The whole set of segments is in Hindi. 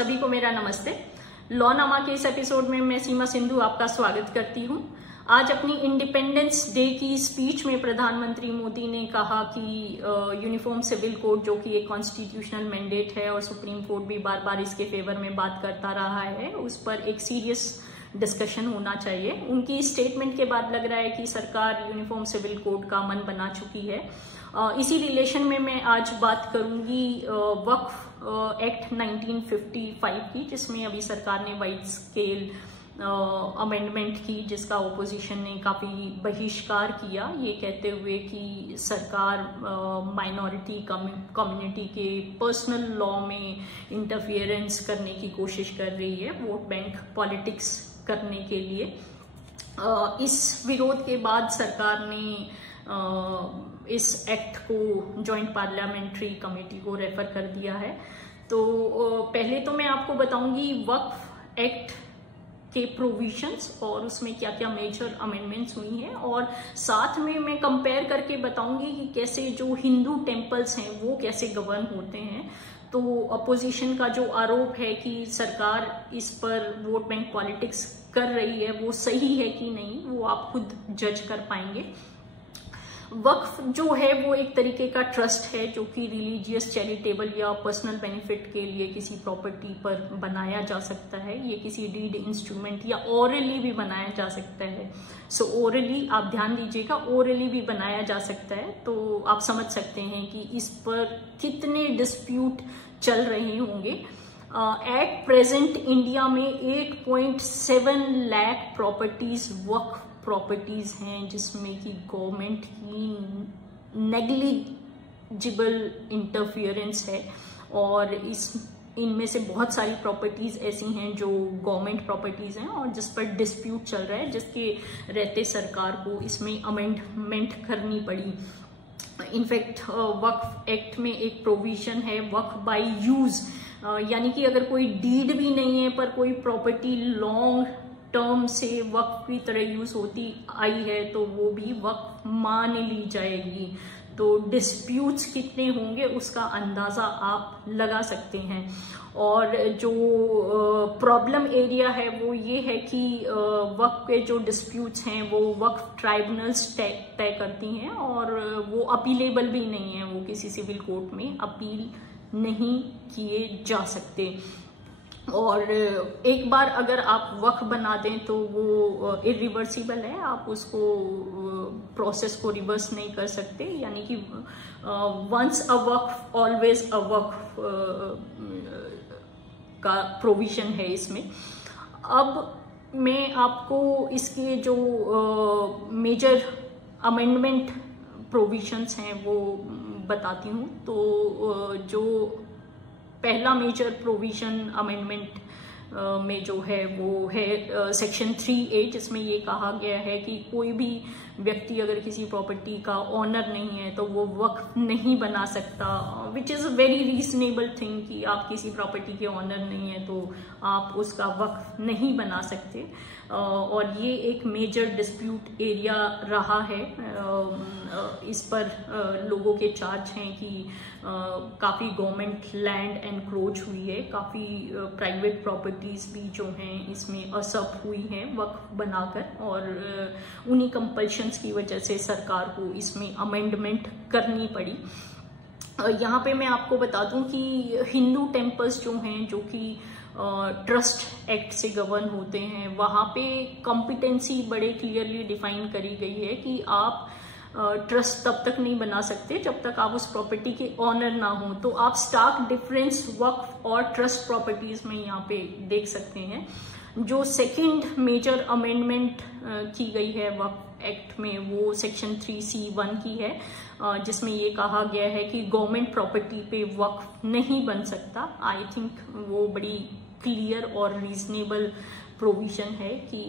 सभी को मेरा नमस्ते। लॉनामा के इस एपिसोड में मैं सीमा सिंधु आपका स्वागत करती हूं। आज अपनी इंडिपेंडेंस डे की स्पीच में प्रधानमंत्री मोदी ने कहा कि यूनिफॉर्म सिविल कोड जो कि एक कॉन्स्टिट्यूशनल मैंडेट है और सुप्रीम कोर्ट भी बार बार इसके फेवर में बात करता रहा है, उस पर एक सीरियस डिस्कशन होना चाहिए। उनकी स्टेटमेंट के बाद लग रहा है कि सरकार यूनिफॉर्म सिविल कोड का मन बना चुकी है। इसी रिलेशन में मैं आज बात करूंगी वक्फ एक्ट 1955 की, जिसमें अभी सरकार ने वाइड स्केल अमेंडमेंट की, जिसका ओपोजिशन ने काफ़ी बहिष्कार किया, ये कहते हुए कि सरकार माइनॉरिटी कम्युनिटी के पर्सनल लॉ में इंटरफियरेंस करने की कोशिश कर रही है, वोट बैंक पॉलिटिक्स करने के लिए। इस विरोध के बाद सरकार ने इस एक्ट को जॉइंट पार्लियामेंट्री कमेटी को रेफर कर दिया है। तो पहले तो मैं आपको बताऊंगी वक्फ एक्ट के प्रोविजंस और उसमें क्या क्या मेजर अमेंडमेंट्स हुई हैं, और साथ में मैं कंपेयर करके बताऊंगी कि कैसे जो हिंदू टेम्पल्स हैं वो कैसे गवर्न होते हैं। तो अपोजिशन का जो आरोप है कि सरकार इस पर वोट बैंक पॉलिटिक्स कर रही है, वो सही है कि नहीं, वो आप खुद जज कर पाएंगे। वक्फ जो है वो एक तरीके का ट्रस्ट है जो कि रिलीजियस, चैरिटेबल या पर्सनल बेनिफिट के लिए किसी प्रॉपर्टी पर बनाया जा सकता है। ये किसी डीड इंस्ट्रूमेंट या ओरली भी बनाया जा सकता है। सो ओरली आप ध्यान दीजिएगा, ओरली भी बनाया जा सकता है। तो आप समझ सकते हैं कि इस पर कितने डिस्प्यूट चल रहे होंगे। एट प्रेजेंट इंडिया में 8.7 लाख प्रॉपर्टीज वक्फ प्रॉपर्टीज हैं, जिसमें कि गवर्नमेंट की नेग्लिजिबल इंटरफियरेंस है, और इनमें से बहुत सारी प्रॉपर्टीज ऐसी हैं जो गवर्नमेंट प्रॉपर्टीज हैं और जिस पर डिस्प्यूट चल रहा है, जिसके रहते सरकार को इसमें अमेंडमेंट करनी पड़ी। इनफैक्ट वक्फ एक्ट में एक प्रोविजन है वक्फ बाय यूज, यानी कि अगर कोई डीड भी नहीं है पर कोई प्रॉपर्टी लॉन्ग टर्म से वक्फ की तरह यूज होती आई है तो वो भी वक्फ मान ली जाएगी। तो डिस्प्यूट्स कितने होंगे उसका अंदाजा आप लगा सकते हैं। और जो प्रॉब्लम एरिया है वो ये है कि वक्फ के जो डिस्प्यूट्स हैं वो वक्फ ट्राइब्यूनल्स तय करती हैं, और वो अपीलेबल भी नहीं है, वो किसी सिविल कोर्ट में अपील नहीं किए जा सकते। और एक बार अगर आप वक्फ बना दें तो वो इरिवर्सिबल है, आप उसको प्रोसेस को रिवर्स नहीं कर सकते, यानी कि once a Waqf always a वक्फ का प्रोविजन है इसमें। अब मैं आपको इसके जो मेजर अमेंडमेंट प्रोविजंस हैं वो बताती हूँ। तो जो पहला मेजर प्रोविजन अमेंडमेंट में जो है वो है सेक्शन 3A, जिसमें ये कहा गया है कि कोई भी व्यक्ति अगर किसी प्रॉपर्टी का ऑनर नहीं है तो वो वक्फ नहीं बना सकता, which is a very reasonable thing कि आप किसी प्रॉपर्टी के ऑनर नहीं है तो आप उसका वक्फ नहीं बना सकते। और ये एक मेजर डिस्प्यूट एरिया रहा है। इस पर लोगों के चार्ज हैं कि काफ़ी गवर्नमेंट लैंड एनक्रोच हुई है, काफ़ी प्राइवेट प्रॉपर्टीज भी जो हैं इसमें असप हुई हैं वक्फ बनाकर, और उन्हीं कंपल्शंस की वजह से सरकार को इसमें अमेंडमेंट करनी पड़ी। यहाँ पे मैं आपको बता दूं कि हिंदू टेम्पल्स जो हैं, जो कि ट्रस्ट एक्ट से गवर्न होते हैं, वहाँ पे कॉम्पिटेंसी बड़े क्लियरली डिफाइन करी गई है कि आप ट्रस्ट तब तक नहीं बना सकते जब तक आप उस प्रॉपर्टी के ऑनर ना हो। तो आप स्टार्क डिफरेंस वक्फ और ट्रस्ट प्रॉपर्टीज में यहाँ पे देख सकते हैं। जो सेकंड मेजर अमेंडमेंट की गई है वक्फ एक्ट में वो सेक्शन 3C1 की है, जिसमें ये कहा गया है कि गवर्नमेंट प्रॉपर्टी पे वक्फ नहीं बन सकता। आई थिंक वो बड़ी क्लियर और रीजनेबल प्रोविजन है कि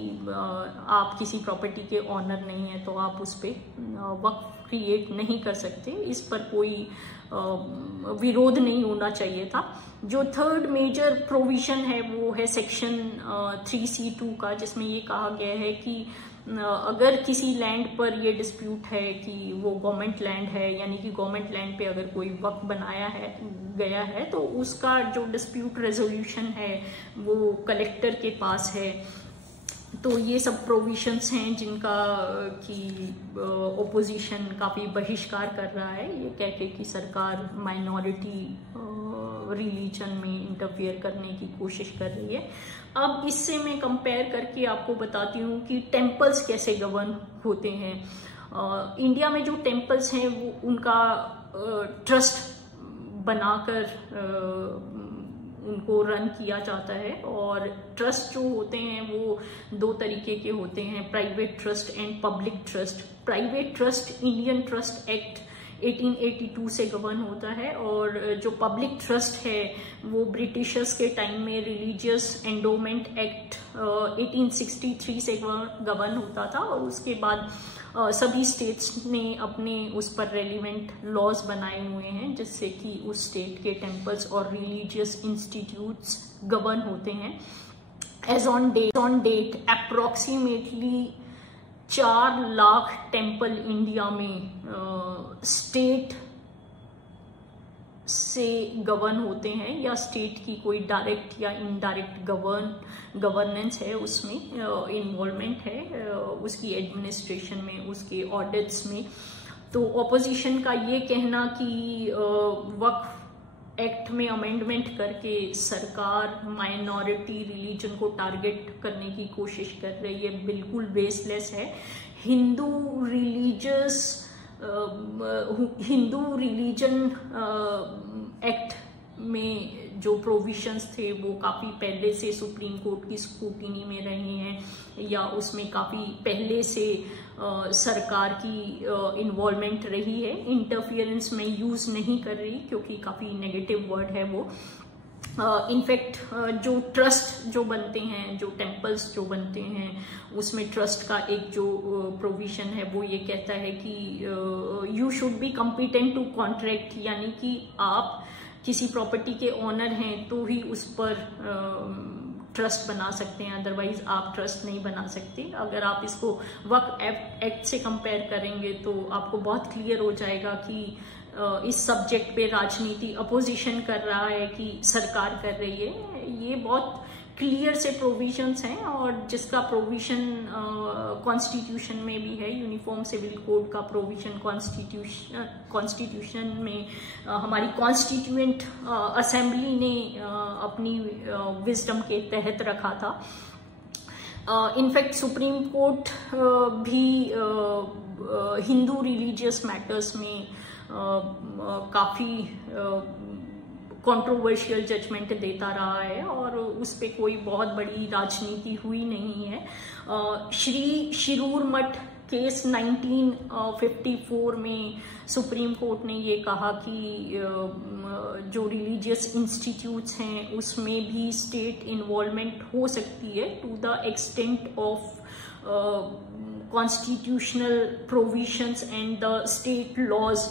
आप किसी प्रॉपर्टी के ऑनर नहीं है तो आप उस पर वक्फ क्रिएट नहीं कर सकते, इस पर कोई विरोध नहीं होना चाहिए था। जो थर्ड मेजर प्रोविजन है वो है सेक्शन 3C2 का, जिसमें ये कहा गया है कि अगर किसी लैंड पर ये डिस्प्यूट है कि वो गवर्नमेंट लैंड है, यानी कि गवर्नमेंट लैंड पे अगर कोई वक्फ बनाया गया है तो उसका जो डिस्प्यूट रेजोल्यूशन है वो कलेक्टर के पास है। तो ये सब प्रोविजंस हैं जिनका कि ओपोजिशन काफ़ी बहिष्कार कर रहा है, ये कह के कि सरकार माइनॉरिटी रिलीजन में इंटरफियर करने की कोशिश कर रही है। अब इससे मैं कंपेयर करके आपको बताती हूँ कि टेम्पल्स कैसे गवर्न होते हैं। इंडिया में जो टेम्पल्स हैं वो उनका ट्रस्ट बनाकर उनको रन किया जाता है, और ट्रस्ट जो होते हैं वो दो तरीके के होते हैं, private trust and public trust. Private trust Indian trust act 1882 से गवर्न होता है, और जो पब्लिक ट्रस्ट है वो ब्रिटिशर्स के टाइम में रिलीजियस एंडोमेंट एक्ट 1863 से गवर्न होता था, और उसके बाद सभी स्टेट्स ने अपने उस पर रेलिवेंट लॉज बनाए हुए हैं जिससे कि उस स्टेट के टेम्पल्स और रिलीजियस इंस्टीट्यूट्स गवर्न होते हैं। As on date approximately 4 lakh temple India में स्टेट से गवर्न होते हैं, या स्टेट की कोई डायरेक्ट या इनडायरेक्ट गवर्नेंस है, उसमें इन्वॉल्वमेंट है, उसकी एडमिनिस्ट्रेशन में, उसके ऑडिट्स में। तो ऑपोजिशन का ये कहना कि वक्फ एक्ट में अमेंडमेंट करके सरकार माइनॉरिटी रिलीजन को टारगेट करने की कोशिश कर रही है, बिल्कुल बेसलेस है। हिंदू रिलीजन एक्ट में जो प्रोविजंस थे वो काफ़ी पहले से सुप्रीम कोर्ट की स्क्रूटिनी में रहे हैं, या उसमें काफ़ी पहले से सरकार की इन्वॉल्वमेंट रही है। इंटरफियरेंस में यूज़ नहीं कर रही क्योंकि काफ़ी नेगेटिव वर्ड है वो। इनफैक्ट जो ट्रस्ट जो बनते हैं, जो टेम्पल्स जो बनते हैं, उसमें ट्रस्ट का एक जो प्रोविजन है वो ये कहता है कि you should be competent to contract, यानी कि आप किसी प्रॉपर्टी के ऑनर हैं तो ही उस पर ट्रस्ट बना सकते हैं, अदरवाइज आप ट्रस्ट नहीं बना सकते। अगर आप इसको वक्फ एक्ट से कंपेयर करेंगे तो आपको बहुत क्लियर हो जाएगा कि इस सब्जेक्ट पे राजनीति अपोजिशन कर रहा है कि सरकार कर रही है। ये बहुत क्लियर से प्रोविजंस हैं, और जिसका प्रोविजन कॉन्स्टिट्यूशन में भी है, यूनिफॉर्म सिविल कोड का प्रोविजन कॉन्स्टिट्यूशन में हमारी कॉन्स्टिट्यूएंट असेंबली ने अपनी विजडम के तहत रखा था। इनफैक्ट सुप्रीम कोर्ट भी हिंदू रिलीजियस मैटर्स में काफ़ी कंट्रोवर्शियल जजमेंट देता रहा है, और उस पे कोई बहुत बड़ी राजनीति हुई नहीं है। श्री शिरूर मठ केस 1954 में सुप्रीम कोर्ट ने ये कहा कि जो रिलीजियस इंस्टीट्यूट्स हैं उसमें भी स्टेट इन्वॉल्वमेंट हो सकती है to the extent of constitutional provisions and the state laws.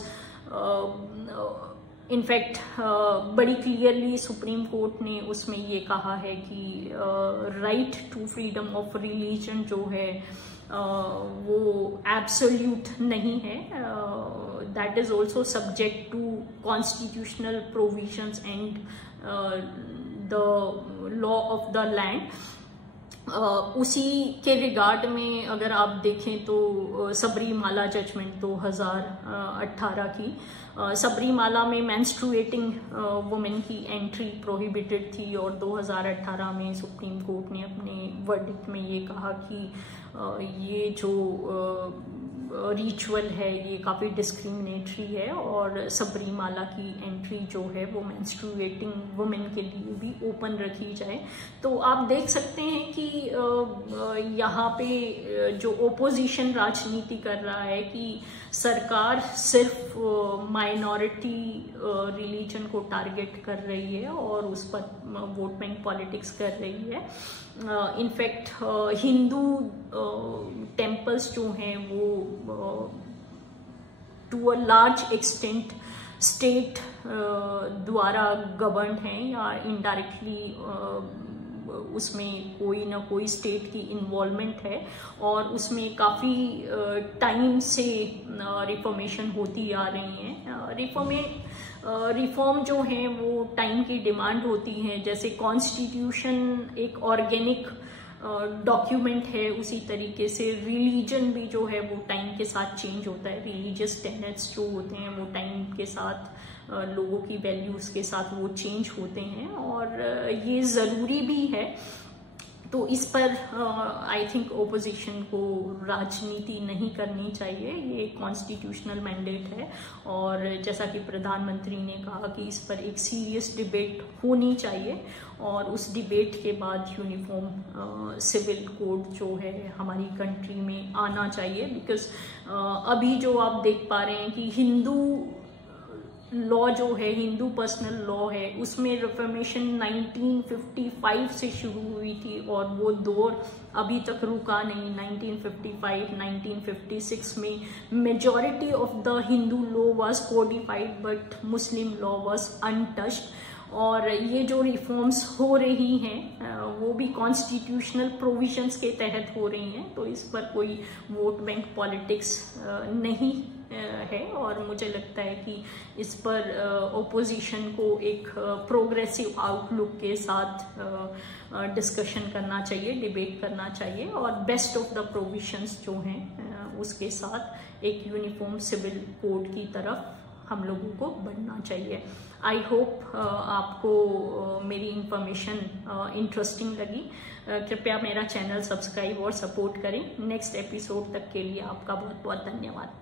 In fact बड़ी क्लियरली सुप्रीम कोर्ट ने उसमें ये कहा है कि right to freedom of religion जो है वो एब्सोल्यूट नहीं है, that is also subject to constitutional provisions and the law of the land. उसी के रिगार्ड में अगर आप देखें तो सबरीमाला जजमेंट 2018 की, सबरीमाला में मेंस्ट्रुएटिंग वुमेन की एंट्री प्रोहिबिटेड थी, और 2018 में सुप्रीम कोर्ट ने अपने वर्डिक्ट में ये कहा कि ये जो रिचुअल है ये काफ़ी डिस्क्रिमिनेटरी है, और सबरीमाला की एंट्री जो है वो मेंस्ट्रुएटिंग वुमेन के लिए भी ओपन रखी जाए। तो आप देख सकते हैं कि यहाँ पे जो ओपोजिशन राजनीति कर रहा है कि सरकार सिर्फ माइनॉरिटी रिलीजन को टारगेट कर रही है और उस पर वोट बैंक पॉलिटिक्स कर रही है। इनफैक्ट हिंदू टेम्पल्स जो हैं वो to a large extent state द्वारा गवर्न है या इनडायरेक्टली उसमें कोई ना कोई स्टेट की इन्वॉल्वमेंट है और उसमें काफ़ी टाइम से रिफॉर्मेशन होती आ रही हैं। रिफॉर्म जो है वो टाइम की डिमांड होती है। जैसे कॉन्स्टिट्यूशन एक ऑर्गेनिक डॉक्यूमेंट है, उसी तरीके से रिलीजन भी जो है वो टाइम के साथ चेंज होता है। रिलीजियस टेनेट्स जो होते हैं वो टाइम के साथ लोगों की वैल्यूज के साथ वो चेंज होते हैं और ये ज़रूरी भी है। तो इस पर आई थिंक ओपोजिशन को राजनीति नहीं करनी चाहिए। ये कॉन्स्टिट्यूशनल मैंडेट है और जैसा कि प्रधानमंत्री ने कहा कि इस पर एक सीरियस डिबेट होनी चाहिए और उस डिबेट के बाद यूनिफॉर्म सिविल कोड जो है हमारी कंट्री में आना चाहिए। बिकॉज अभी जो आप देख पा रहे हैं कि हिंदू लॉ जो है, हिंदू पर्सनल लॉ है, उसमें रिफॉर्मेशन 1955 से शुरू हुई थी और वो दौर अभी तक रुका नहीं। 1955, 1956 में majority of the Hindu law was codified but Muslim law was untouched. और ये जो रिफॉर्म्स हो रही हैं वो भी कॉन्स्टिट्यूशनल प्रोविजंस के तहत हो रही हैं। तो इस पर कोई वोट बैंक पॉलिटिक्स नहीं है और मुझे लगता है कि इस पर ओपोजिशन को एक प्रोग्रेसिव आउटलुक के साथ डिस्कशन करना चाहिए, डिबेट करना चाहिए और बेस्ट ऑफ द प्रोविजंस जो हैं उसके साथ एक यूनिफॉर्म सिविल कोड की तरफ हम लोगों को बढ़ना चाहिए। आई होप आपको मेरी इंफॉर्मेशन इंटरेस्टिंग लगी। कृपया मेरा चैनल सब्सक्राइब और सपोर्ट करें। नेक्स्ट एपिसोड तक के लिए आपका बहुत बहुत धन्यवाद।